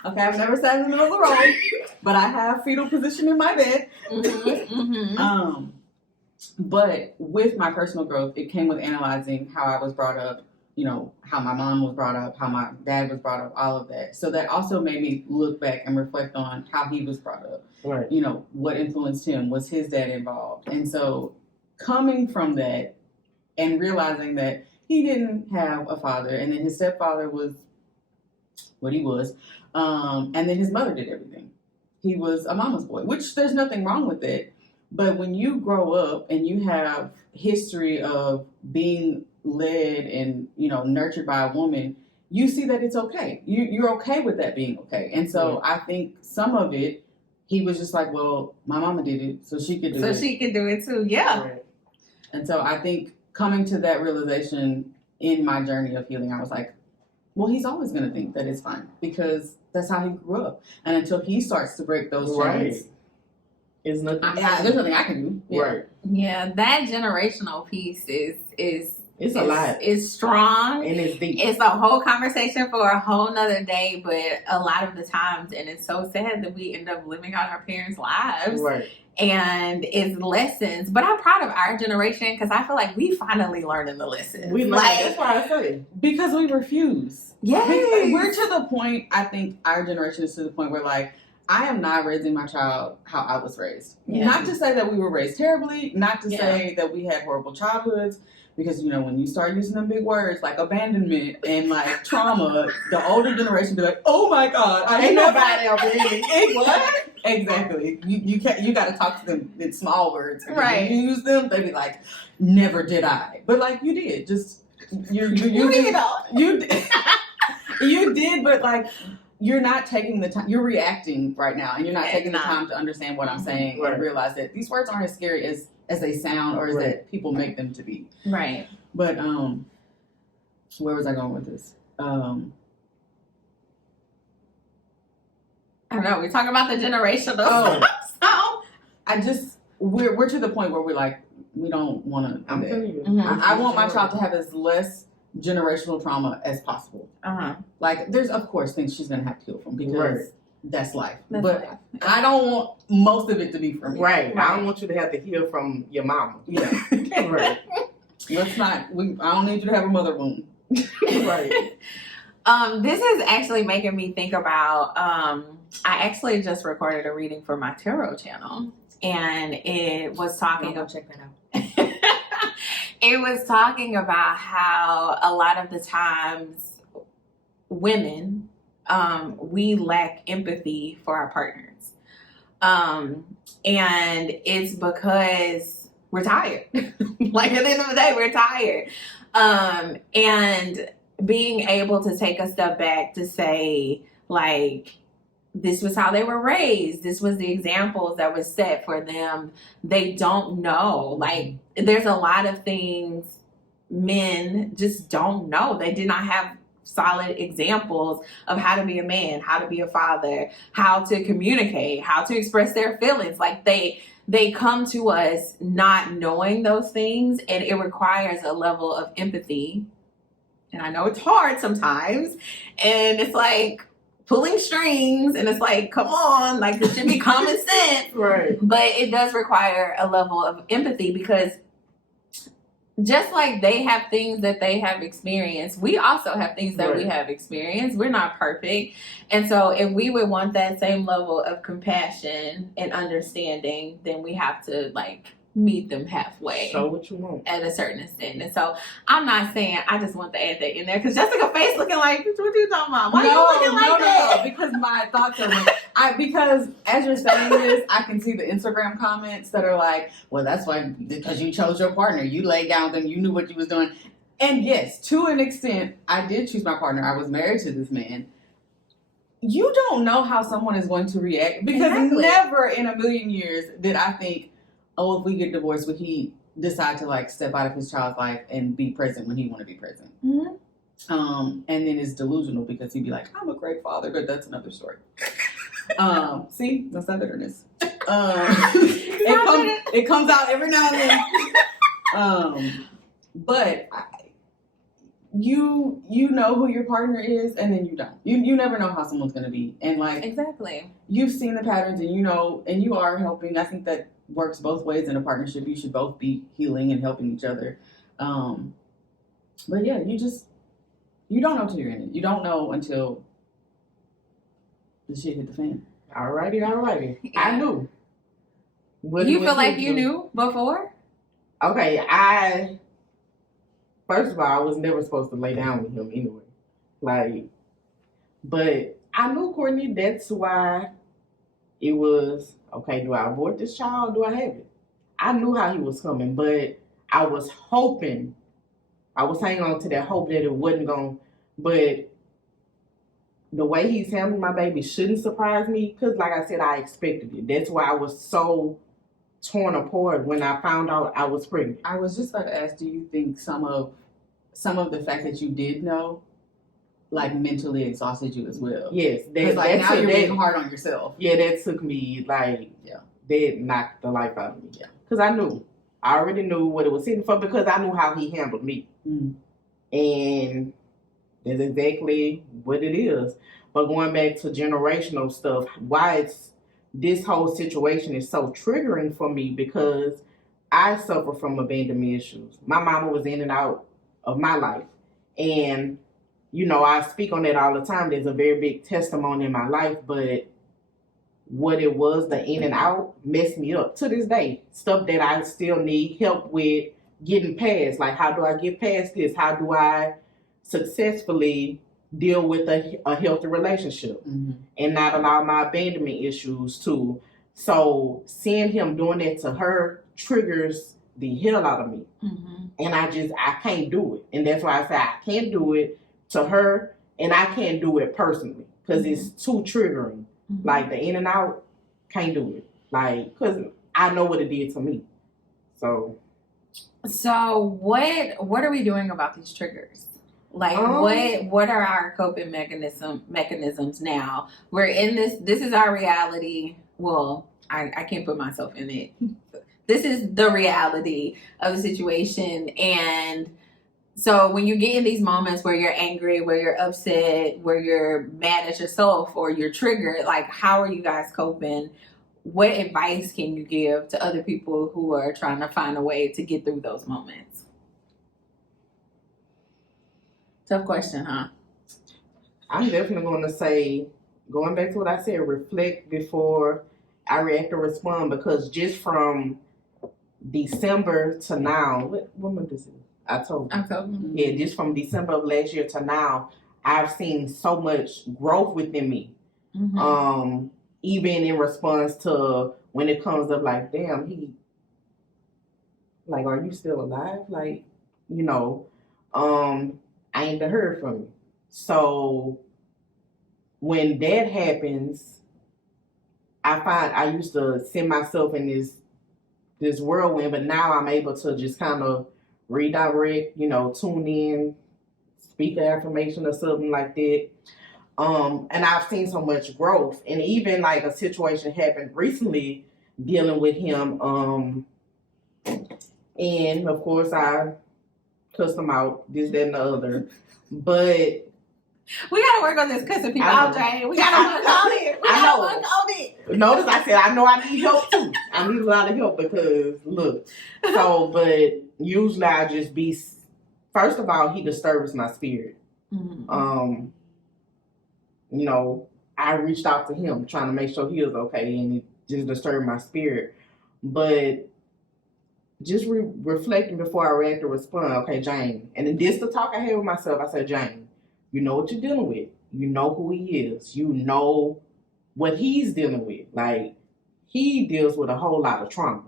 Okay, I've never sat in the middle of the road, but I have fetal position in my bed. Mm-hmm. Mm-hmm. But with my personal growth, it came with analyzing how I was brought up, you know, how my mom was brought up, how my dad was brought up, all of that. So that also made me look back and reflect on how he was brought up. Right. You know, what influenced him? Was his dad involved? And so coming from that and realizing that he didn't have a father, and then his stepfather was what he was, and then his mother did everything. He was a mama's boy, which there's nothing wrong with it. But when you grow up and you have history of being led and, you know, nurtured by a woman, you see that it's okay. You're okay with that being okay. And so I think some of it, he was just like, well, my mama did it, so she could do it. So she could do it too, yeah. Right. And so I think coming to that realization in my journey of healing, I was like, well, he's always going to think that it's fine because that's how he grew up. And until he starts to break those chains, it's nothing. there's nothing I can do. Yeah. Right. Yeah, that generational piece is It's a lot. It's strong. And it's deep. It's a whole conversation for a whole nother day, but a lot of the times, and it's so sad that we end up living out our parents' lives. Right. And it's lessons. But I'm proud of our generation because I feel like we finally learning the lessons. We learn. That's why I say. Because we refuse. Yes. We're to the point, I think our generation is to the point where, like, I am not raising my child how I was raised. Yeah. Not to say that we were raised terribly, not to say that we had horrible childhoods, because, you know, when you start using them big words like abandonment and like trauma, the older generation be like, oh my God, I ain't nobody over here. What? Exactly. You got to talk to them in small words. Right. When you use them, they be like, never did I. But like you did. Just, you did. You did, but like, you're not taking the time. You're reacting right now, and you're not taking the time to understand what I'm saying and realize that these words aren't as scary as they sound or as that people make them to be. Right. But where was I going with this? I don't know. We're talking about the generational stuff. So we're to the point where we're like, we don't want to. I'm telling you. Mm-hmm. I want my child to have as less generational trauma as possible. Like, there's of course things she's gonna have to heal from because that's life. But I don't want most of it to be from me. Right. I don't want you to have to heal from your mama. Yeah. Right. Let's not. I don't need you to have a mother wound. Right. This is actually making me think about. I actually just recorded a reading for my tarot channel, and it was talking. Go check that out. It was talking about how a lot of the times women, we lack empathy for our partners. And it's because we're tired. Like, at the end of the day, we're tired. And being able to take a step back to say, like, this was how they were raised. This was the examples that was set for them. They don't know. Like, there's a lot of things men just don't know. They did not have solid examples of how to be a man, how to be a father, how to communicate, how to express their feelings. Like, they come to us not knowing those things, and it requires a level of empathy. And I know it's hard sometimes, and it's like pulling strings, and it's like, come on, like, this should be common sense. Right. But it does require a level of empathy, because just like they have things that they have experienced, we also have things that we have experienced. We're not perfect. And so if we would want that same level of compassion and understanding, then we have to, like, meet them halfway. Show what you want. At a certain extent. And so I'm not saying, I just want to add that in there because Jessica's face looking like, what you talking about? Why are you looking like that? No, because my thoughts are, because as you're saying this, I can see the Instagram comments that are like, well, that's why, because you chose your partner. You laid down with them. You knew what you was doing. And yes, to an extent, I did choose my partner. I was married to this man. You don't know how someone is going to react because never in a million years did I think, oh, if we get divorced, would he decide to like step out of his child's life and be present when he want to be present? Mm-hmm. And then it's delusional because he'd be like, I'm a great father, but that's another story. See, that's that bitterness. It comes out every now and then. But you know who your partner is, and then you don't. You never know how someone's gonna be, and like exactly, you've seen the patterns, and you know, and you are helping. I think that works both ways in a partnership. You should both be healing and helping each other. But yeah, you don't know till you're in it. You don't know until the shit hit the fan. Alrighty. Yeah. I knew. You feel like you knew before? Okay, first of all, I was never supposed to lay down with him anyway. Like, but I knew Courtney, that's why it was, okay, do I abort this child or do I have it? I knew how he was coming, but I was hoping, I was hanging on to that hope that it wasn't going, but the way he's handling my baby shouldn't surprise me because, like I said, I expected it. That's why I was so torn apart when I found out I was pregnant. I was just about to ask, do you think some of the fact that you did know, like, mentally exhausted you as well? Yes. Because like now you're being hard on yourself. Yeah, that took me, like, that knocked the life out of me. Yeah. Because I already knew what it was sitting for because I knew how he handled me. Mm. And that's exactly what it is. But going back to generational stuff, why this whole situation is so triggering for me because I suffer from abandonment issues. My mama was in and out of my life. And, you know, I speak on that all the time. There's a very big testimony in my life, but what it was, the in and out, messed me up to this day. Stuff that I still need help with getting past. Like, how do I get past this? How do I successfully deal with a healthy relationship and not allow my abandonment issues to. So seeing him doing that to her triggers the hell out of me. And I can't do it. And that's why I say I can't do it to her and I can't do it personally because it's too triggering. Like the in and out, can't do it. Like, because I know what it did to me. So what are we doing about these triggers? Like what are our coping mechanisms now? We're in this is our reality. Well, I can't put myself in it. This is the reality of the situation. And so when you get in these moments where you're angry, where you're upset, where you're mad at yourself or you're triggered, like how are you guys coping? What advice can you give to other people who are trying to find a way to get through those moments? Tough question, huh? I'm definitely going to say, going back to what I said, reflect before I react or respond, because just from December to now, what month is it? October. Yeah, just from December of last year to now, I've seen so much growth within me. Even in response to when it comes up like, damn, like, are you still alive? Like, you know, I ain't heard from you. So when that happens, I find I used to send myself in this whirlwind, but now I'm able to just kind of redirect, you know, tune in, speak an affirmation or something like that. And I've seen so much growth. And even like a situation happened recently dealing with him. And of course I cussed him out, this, that, and the other. But we gotta work on this cussing people out, Jayne. We gotta work on it. We gotta work on it. Notice I said I know I need help too. I need a lot of help because look. So, but usually I just be. First of all, he disturbs my spirit. You know, I reached out to him trying to make sure he was okay, and it just disturbed my spirit. But just reflecting before I react or respond. Okay, Jayne. And then this the talk I had with myself. I said, Jayne, you know what you're dealing with. You know who he is. You know what he's dealing with. Like, he deals with a whole lot of trauma.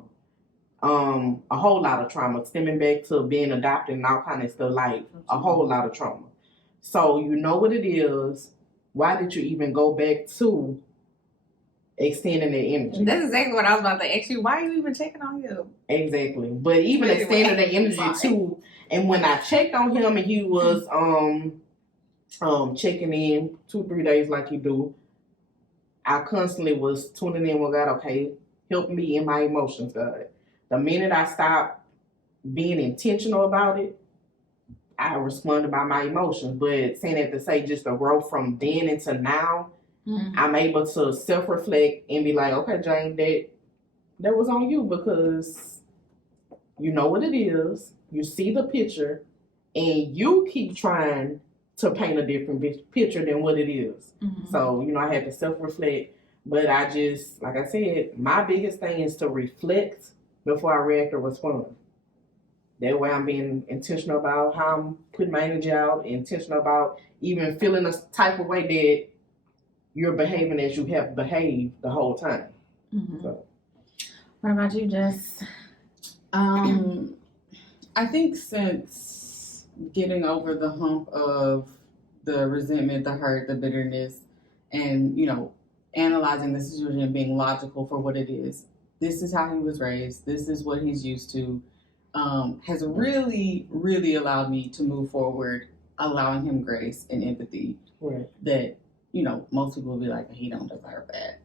A whole lot of trauma stemming back to being adopted and all kind of stuff. Like, a whole lot of trauma. So you know what it is. Why did you even go back to extending that energy? That's exactly what I was about to ask you. Why are you even checking on him? Exactly. But even extending the energy too. And when I checked on him and he was checking in 2-3 days like you do, I constantly was tuning in with God. Okay, help me in my emotions, God. The minute I stopped being intentional about it, I responded by my emotions. But saying that to say, just the growth from then into now, I'm able to self-reflect and be like, okay, Jayne, that was on you, because you know what it is, you see the picture, and you keep trying to paint a different picture than what it is. So, I had to self-reflect, but I just, like I said, my biggest thing is to reflect before I react or respond. That way I'm being intentional about how I'm putting my energy out, intentional about even feeling a type of way that you're behaving as you have behaved the whole time. So. What about you, Jess? I think since getting over the hump of the resentment, the hurt, the bitterness, and, analyzing the situation and being logical for what it is, this is how he was raised, this is what he's used to, has really, really allowed me to move forward, allowing him grace and empathy. Right. That, most people will be like, he don't deserve that.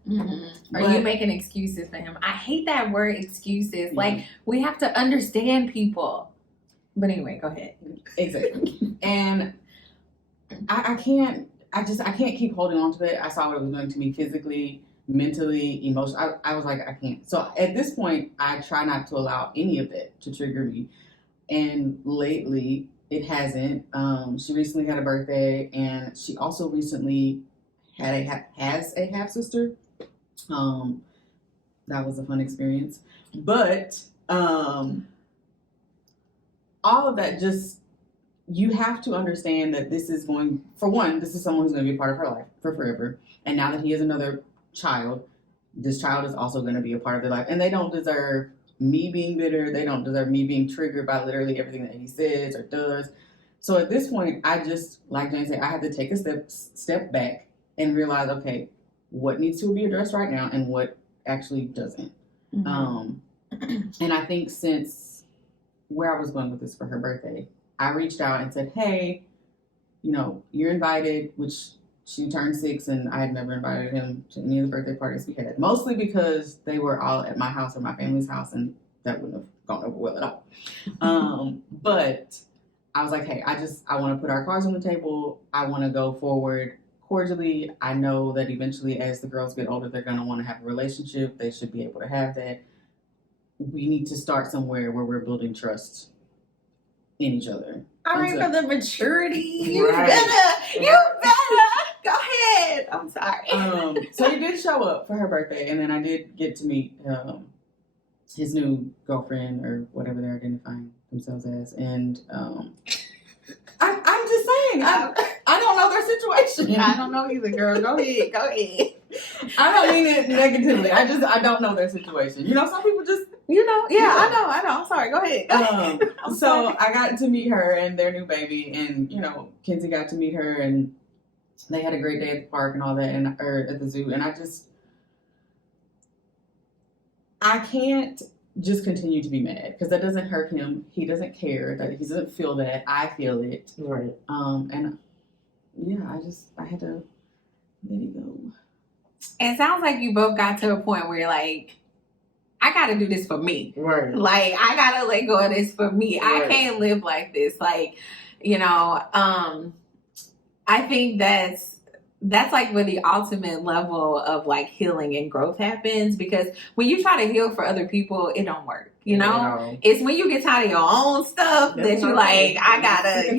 Are you making excuses for him? I hate that word, excuses. Yeah. Like, we have to understand people. But anyway, go ahead. Exactly. And I can't keep holding on to it. I saw what it was doing to me physically, mentally, emotionally. I was like, I can't. So at this point, I try not to allow any of that to trigger me. And lately, it hasn't. She recently had a birthday, and she also recently has a half sister. That was a fun experience. But all of that, just, you have to understand that this is someone who's going to be a part of her life for forever. And now that he has another child, this child is also going to be a part of their life. And they don't deserve me being bitter. They don't deserve me being triggered by literally everything that he says or does. So at this point, I just, like Jayne said, I had to take a step back and realize, okay, what needs to be addressed right now and what actually doesn't. And I think since where I was going with this for her birthday, I reached out and said, hey, you're invited, which she turned 6 and I had never invited him to any of the birthday parties we had, mostly because they were all at my house or my family's house, and that wouldn't have gone over well at all. But I was like, hey, I want to put our cards on the table. I want to go forward cordially. I know that eventually, as the girls get older, they're going to want to have a relationship. They should be able to have that. We need to start somewhere where we're building trust in each other. All right, for the maturity. You Right. better. Go ahead. I'm sorry. So he did show up for her birthday, and then I did get to meet his new girlfriend, or whatever they're identifying themselves as. And I'm just saying, I don't know their situation. I don't know either, girl. Go ahead. I don't mean it negatively. I don't know their situation. Some people just, Yeah, I know. I'm sorry. Go ahead. So I got to meet her and their new baby, and Kenzie got to meet her, and they had a great day at the park and all that, or at the zoo. And I can't just continue to be mad, because that doesn't hurt him. He doesn't care. That he doesn't feel that. I feel it. Right. And yeah, I had to let it go. It sounds like you both got to a point where you're like, I got to do this for me. Right. Like, I got to let go of this for me. Right. I can't live like this. Like, I think that's like where the ultimate level of like healing and growth happens, because when you try to heal for other people, it don't work. It's when you get tired of your own stuff that you like, I gotta,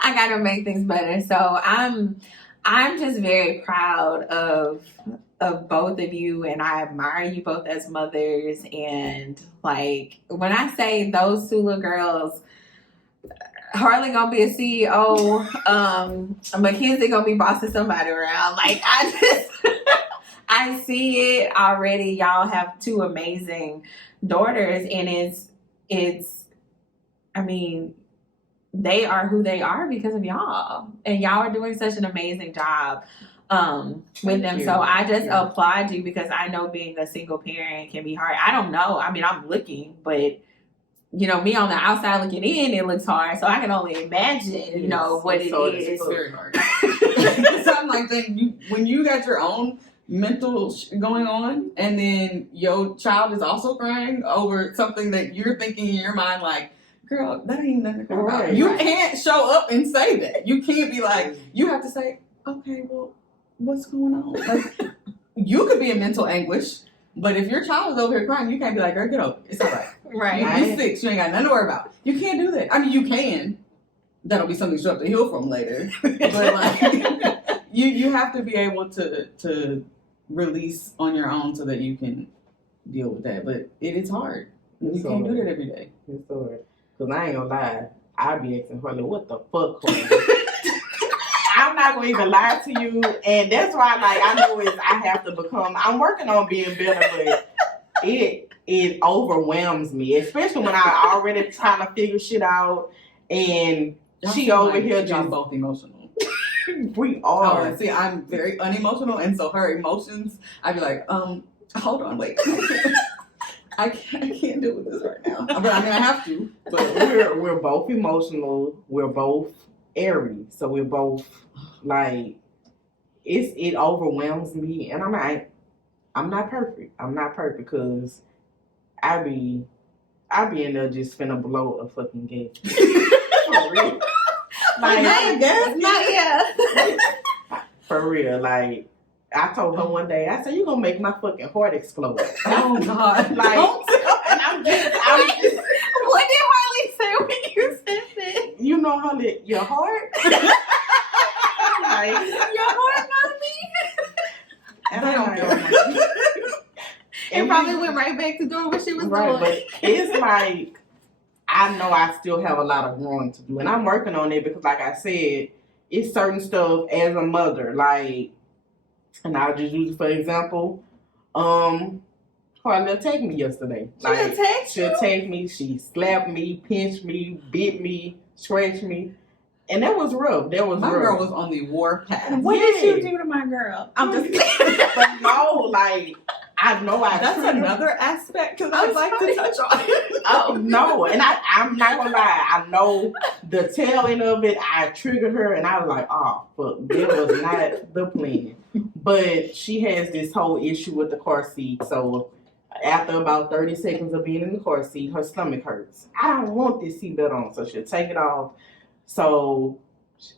I gotta make things better. So I'm just very proud of of both of you, and I admire you both as mothers. And like when I say those two little girls, Harley gonna be a CEO, Mackenzie gonna be bossing somebody around. Like I see it already. Y'all have two amazing daughters, and it's I mean, they are who they are because of y'all, and y'all are doing such an amazing job with them. So I just applaud you, because I know being a single parent can be hard. I don't know. I mean, I'm looking, but you know, me on the outside looking in, it looks hard. So I can only imagine, you know, what it is. It's very hard. So I'm like, when you got your own mental going on, and then your child is also crying over something that you're thinking in your mind, like, girl, that ain't nothing to cry about. Right. You can't show up and say that. You can't be like, you have to say, okay, well, what's going on? Like, you could be in mental anguish, but if your child is over here crying, you can't be like, girl, get over it. It's all right. Right. You're 6. You ain't got nothing to worry about. You can't do that. I mean, you can. That'll be something you have to heal from later. But like, you have to be able to release on your own so that you can deal with that. But it is hard. You can't do that every day. It's hard. Because I ain't gonna lie, I be asking Harley, what the fuck, Courtney? I'm not gonna even lie to you, and that's why, like, I know I have to become. I'm working on being better, but it overwhelms me, especially when I already trying to figure shit out, and she over here y'all just both emotional. We are. Oh, see, I'm very unemotional, and so her emotions, I'd be like, hold on, wait. I can't deal with this right now. But I mean, I have to. But we're both emotional. We're both airy, so we're both like it overwhelms me, and I'm not perfect. I'm not perfect because I be in there just finna blow a fucking gate. For real. For real, like I told her one day, I said, "You gonna make my fucking heart explode." Oh God! Like, and I'm just. What did Harley say when you said that? You know, Harley, your heart. Like, your heart, mommy. And I don't know. It probably went right back to doing what she was right, doing. But it's like I know I still have a lot of growing to do, and I'm working on it because, like I said, it's certain stuff as a mother, like. And I'll just use it for example. Harley attacked me yesterday. She'll take me. She slapped me, pinched me, bit me, scratched me, and that was rough. My girl was on the war path. What did you do to my girl? I'm just but no, like I know That's another aspect because I'd like to touch on it. Oh no, and I'm not gonna lie. I know the tail end of it. I triggered her, and I was like, "Oh, fuck, that was not the plan." But she has this whole issue with the car seat. So after about 30 seconds of being in the car seat, her stomach hurts. I don't want this seatbelt on, so she'll take it off. So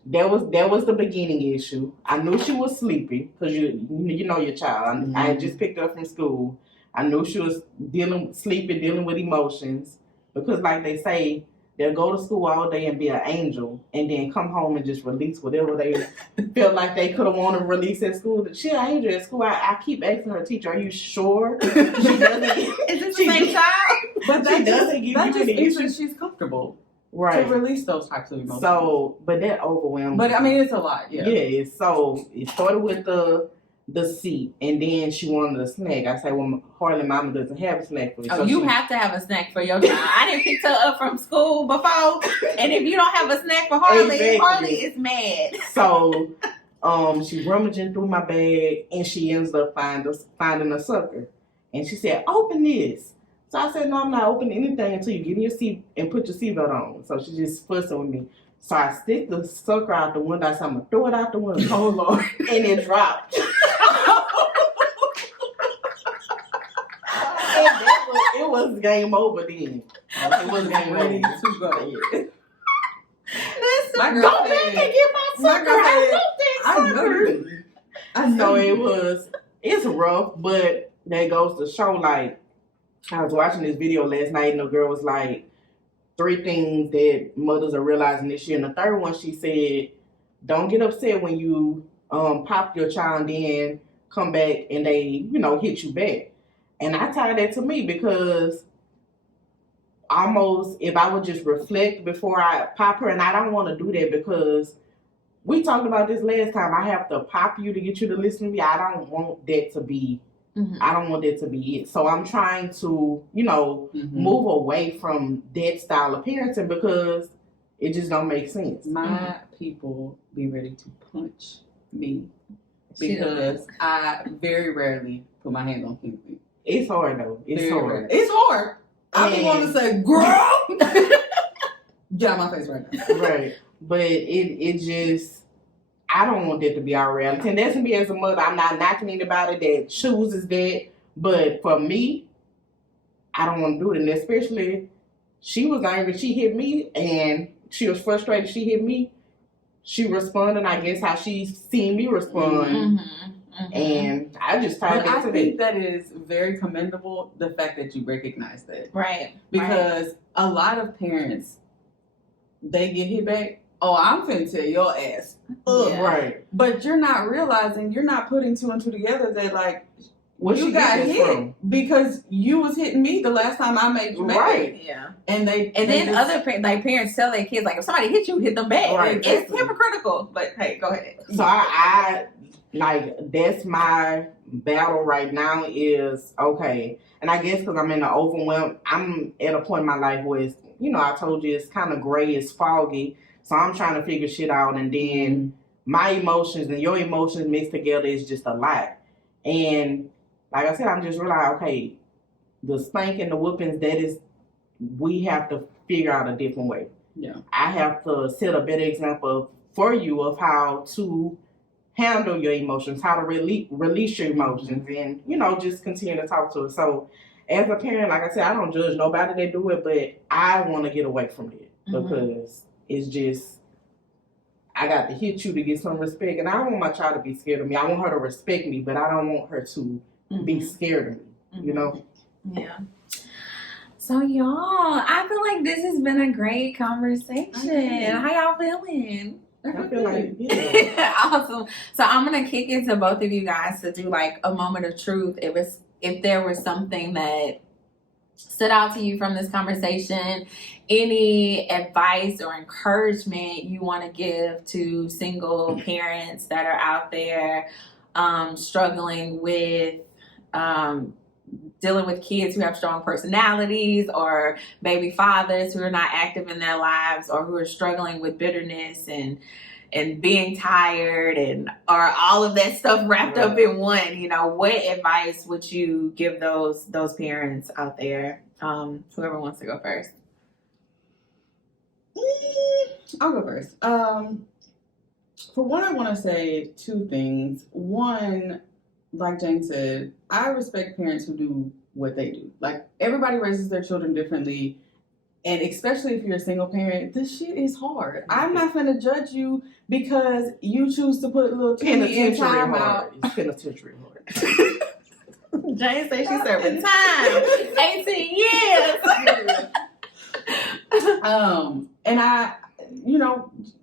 that was the beginning issue. I knew she was sleepy because you know your child. Mm-hmm. I had just picked her up from school. I knew she was dealing with emotions because, like they say, they'll go to school all day and be an angel, and then come home and just release whatever they felt like they could have wanted to release at school. She an angel at school. I keep asking her teacher, "Are you sure?" She doesn't. Is this the same child? But she doesn't give you any issues. She's comfortable. Right. To release those types of emotions. So, but that overwhelmed But me. I mean, it's a lot, yeah. Yeah, so it started with the seat, and then she wanted a snack. I said, well, Harley mama doesn't have a snack for me. Oh, so you have to have a snack for your child. I didn't pick her up from school before, and if you don't have a snack for Harley, exactly. Harley is mad. So, she's rummaging through my bag, and she ends up finding a sucker. And she said, "Open this." So I said, "No, I'm not opening anything until you get in your seat and put your seatbelt on." So she's just fussing with me. So I stick the sucker out the window. I said, "I'm going to throw it out the window." Oh, Lord. And it dropped. And it was game over then. It was game ready over. to go. Yeah. Listen, go back and get my sucker. I want that sucker. So it's rough, but that goes to show, like, I was watching this video last night, and the girl was like, 3 things that mothers are realizing this year. And the third one, she said, don't get upset when you pop your child, and then come back and they, hit you back. And I tie that to me because almost if I would just reflect before I pop her, and I don't want to do that because we talked about this last time. I have to pop you to get you to listen to me. I don't want that to be. I don't want that to be it. So I'm trying to, move away from that style of parenting because it just don't make sense. My people be ready to punch me because I very rarely put my hands on Kingsley. It's hard though. It's hard. It's hard. I just want to say, girl, get out my face right now. Right. But it just, I don't want that to be our reality. And that's me as a mother. I'm not knocking anybody that chooses that. But for me, I don't want to do it. And especially, she was angry. She hit me and she was frustrated. She hit me. She responded, I guess, how she's seen me respond. And I just tied that to that. I think that is very commendable, the fact that you recognize that. Right. Because a lot of parents, they get hit back. Oh, I'm finna tell your ass. Yeah. Right. But you're not realizing, you're not putting two and two together that, like, what you got hit from? Because you was hitting me the last time I made you mad. Right. Yeah. And then other parents tell their kids, like, if somebody hit you, hit them back. Right. It's hypocritical. But hey, go ahead. So I like, that's my battle right now is, okay. And I guess because I'm in the overwhelm, I'm at a point in my life where it's, I told you it's kind of gray, it's foggy. So I'm trying to figure shit out, and then my emotions and your emotions mixed together is just a lot. And like I said, I'm just realizing, okay, the spank and the whoopings, we have to figure out a different way. Yeah. I have to set a better example for you of how to handle your emotions, how to release your emotions, and, just continue to talk to us. So as a parent, like I said, I don't judge nobody that do it, but I want to get away from it because it's just, I got to hit you to get some respect. And I don't want my child to be scared of me. I want her to respect me, but I don't want her to be scared of me, Yeah. So y'all, I feel like this has been a great conversation. How y'all feeling? I feel like, yeah. Awesome. So I'm going to kick it to both of you guys to do like a moment of truth. If there was something that stood out to you from this conversation, any advice or encouragement you want to give to single parents that are out there struggling with dealing with kids who have strong personalities, or baby fathers who are not active in their lives, or who are struggling with bitterness and being tired or all of that stuff wrapped up in one. What advice would you give those parents out there? Whoever wants to go first. I'll go first. For one, I want to say two things. One, like Jayne said, I respect parents who do what they do. Like, everybody raises their children differently. And especially if you're a single parent, this shit is hard. I'm not going to judge you because you choose to put a little Timmy in time out. It's penitentiary hard. Jayne said she's serving time. 18 years. And I,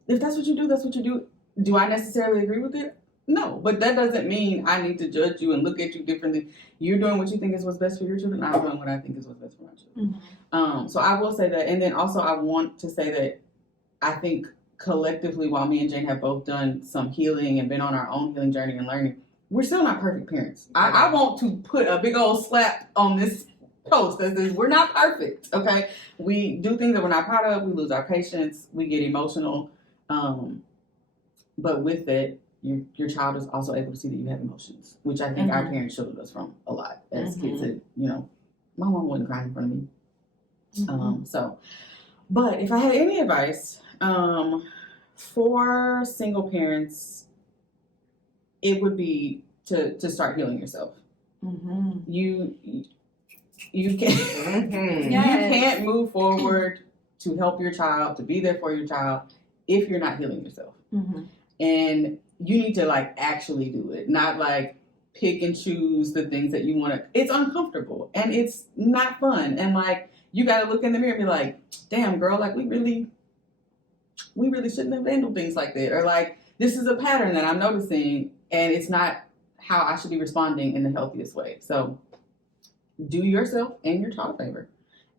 if that's what you do, that's what you do. Do I necessarily agree with it? No, but that doesn't mean I need to judge you and look at you differently. You're doing what you think is what's best for your children. I'm doing what I think is what's best for my children. So I will say that. And then also I want to say that I think collectively, while me and Jayne have both done some healing and been on our own healing journey and learning, we're still not perfect parents. I want to put a big old slap on this post that says we're not perfect, okay? We do things that we're not proud of. We lose our patience. We get emotional. But with that, your child is also able to see that you have emotions, which I think our parents shielded us from a lot as kids. That, my mom wouldn't cry in front of me. But if I had any advice for single parents, it would be to start healing yourself. You can't you can't move forward to help your child, to be there for your child, if you're not healing yourself. And you need to actually do it, not pick and choose the things that you want to. It's uncomfortable and it's not fun. And you got to look in the mirror and be like, damn girl, we really shouldn't have handled things like that. Or this is a pattern that I'm noticing and it's not how I should be responding in the healthiest way. So do yourself and your child a favor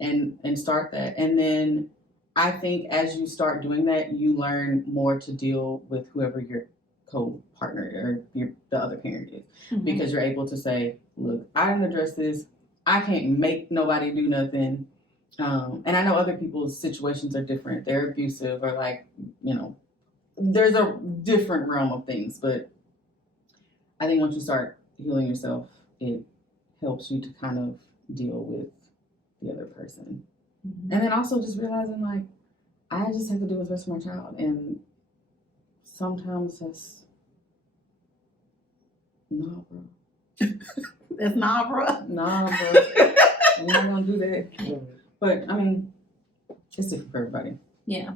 and start that. And then I think as you start doing that, you learn more to deal with whoever your co-partner or the other parent is. Mm-hmm. Because you're able to say, look, I didn't address this. I can't make nobody do nothing. And I know other people's situations are different. They're abusive or like, you know, there's a different realm of things. But I think once you start healing yourself, it helps you to kind of deal with the other person. Mm-hmm. And then also just realizing like, I just have to do what's best for my child. And sometimes that's, nah, bro. That's not, bro. Nah, bro. I'm not gonna do that. But I mean, it's different for everybody. Yeah.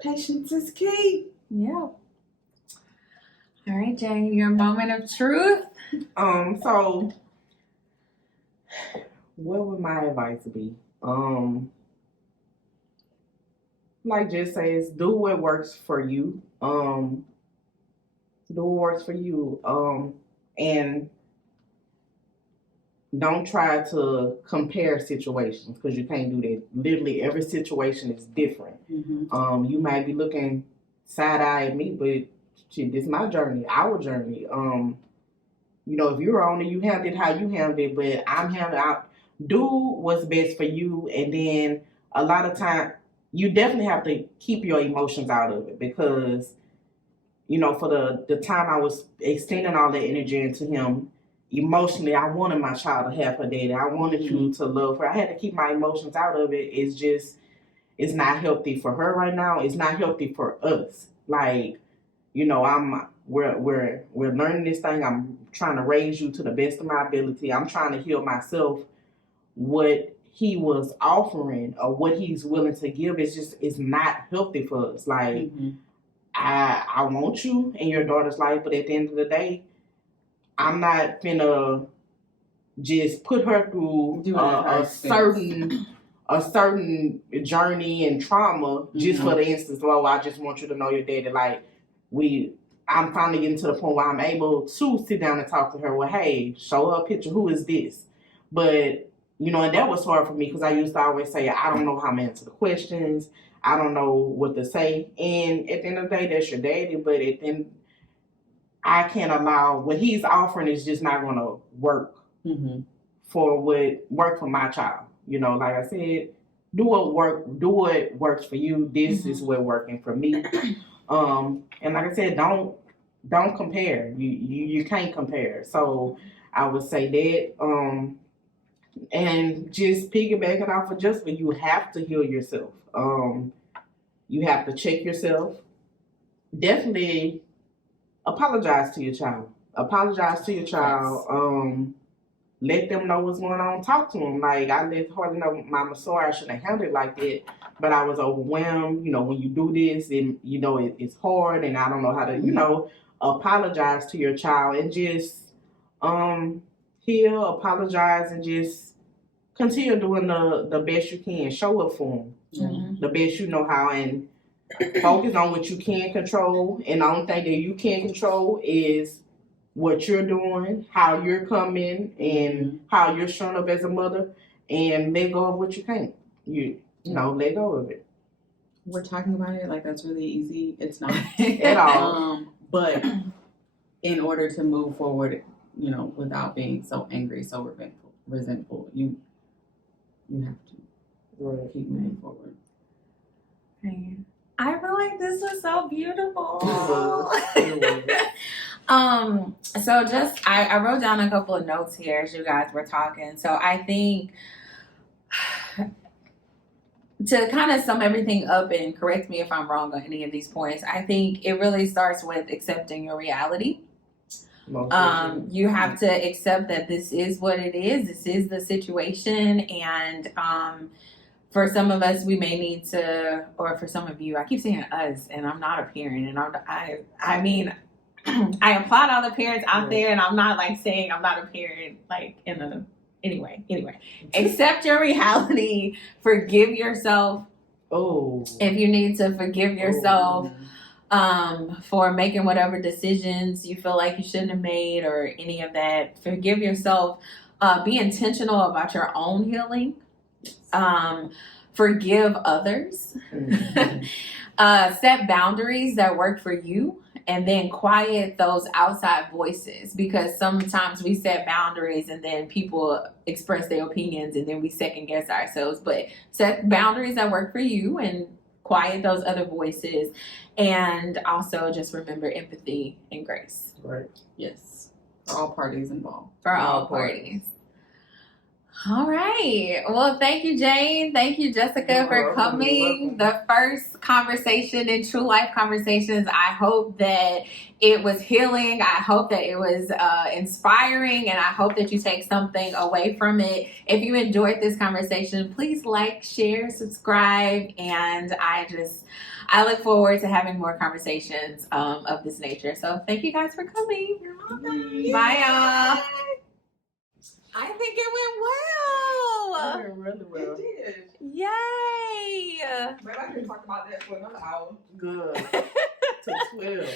Patience is key. Yeah. All right, Jayne, your moment of truth. So what would my advice be? Like Jess says, do what works for you. Do what works for you. And don't try to compare situations because you can't do that. Literally every situation is different. Mm-hmm. You might be looking side eye at me, but shit, this is my journey, our journey. You know, if you're on it, you handled it how you handled it, but I'm handling out. Do what's best for you, and then a lot of time you definitely have to keep your emotions out of it because, you know, for the time I was extending all that energy into him, emotionally, I wanted my child to have her daddy. I wanted you to love her. I had to keep my emotions out of it. It's not healthy for her right now. It's not healthy for us. Like, you know, we're learning this thing. I'm trying to raise you to the best of my ability. I'm trying to heal myself. What he was offering or what he's willing to give is not healthy for us. Like, I want you in your daughter's life, but at the end of the day, I'm not finna just put her through a certain journey and trauma just for the instance, well, I just want you to know your daddy. Like, I'm finally getting to the point where I'm able to sit down and talk to her. Well, hey, show her a picture. Who is this? But, you know, and that was hard for me because I used to always say, I don't know how to answer the questions. I don't know what to say. And at the end of the day, that's your daddy. But at the end, I can't allow what he's offering is just not going to work for what work for my child. You know, like I said, do what works for you. This is what working for me. And like I said, don't compare. You can't compare. So I would say that. And just piggybacking off of Justin, you have to heal yourself. You have to check yourself. Definitely apologize to your child. Let them know what's going on. Talk to them. Like, I let Harley know, Mama, sorry, I shouldn't have handled it like that. But I was overwhelmed. You know, when you do this, and you know it's hard, and I don't know how to, you know, apologize to your child and just heal, apologize, and just continue doing the best you can. Show up for them the best you know how, and focus on what you can control. And the only thing that you can control is what you're doing, how you're coming, and how you're showing up as a mother, and let go of what you can't. You know, let go of it. We're talking about it like that's really easy. It's not at all. But in order to move forward, you know, without being so angry, so resentful, you have to keep moving forward. I feel like this was so beautiful. So just I wrote down a couple of notes here as you guys were talking. So I think to kind of sum everything up, and correct me if I'm wrong on any of these points, I think it really starts with accepting your reality. You have to accept that this is what it is. This is the situation. And for some of us, we may need to, or for some of you, I keep saying us, and I'm not a parent. And I mean, I applaud all the parents out there, and I'm not like saying I'm not a parent, like in a, anyway, accept your reality, forgive yourself. Oh, if you need to forgive yourself, for making whatever decisions you feel like you shouldn't have made or any of that. Forgive yourself. Be intentional about your own healing. Forgive others. Set boundaries that work for you, and then quiet those outside voices, because sometimes we set boundaries and then people express their opinions and then we second guess ourselves. But set boundaries that work for you and quiet those other voices, and also just remember empathy and grace. Right. Yes. For all parties involved. For all parties. All right. Well, thank you, Jayne. Thank you, Jessica, for coming. The first conversation in Tru Life Conversations. I hope that it was healing. I hope that it was inspiring, and I hope that you take something away from it. If you enjoyed this conversation, please like, share, subscribe, and I look forward to having more conversations of this nature. So thank you guys for coming. You're welcome. Bye, y'all. I think it went well. It went really well. It did. Yay. Maybe I can talk about that for another hour. Good. To 12.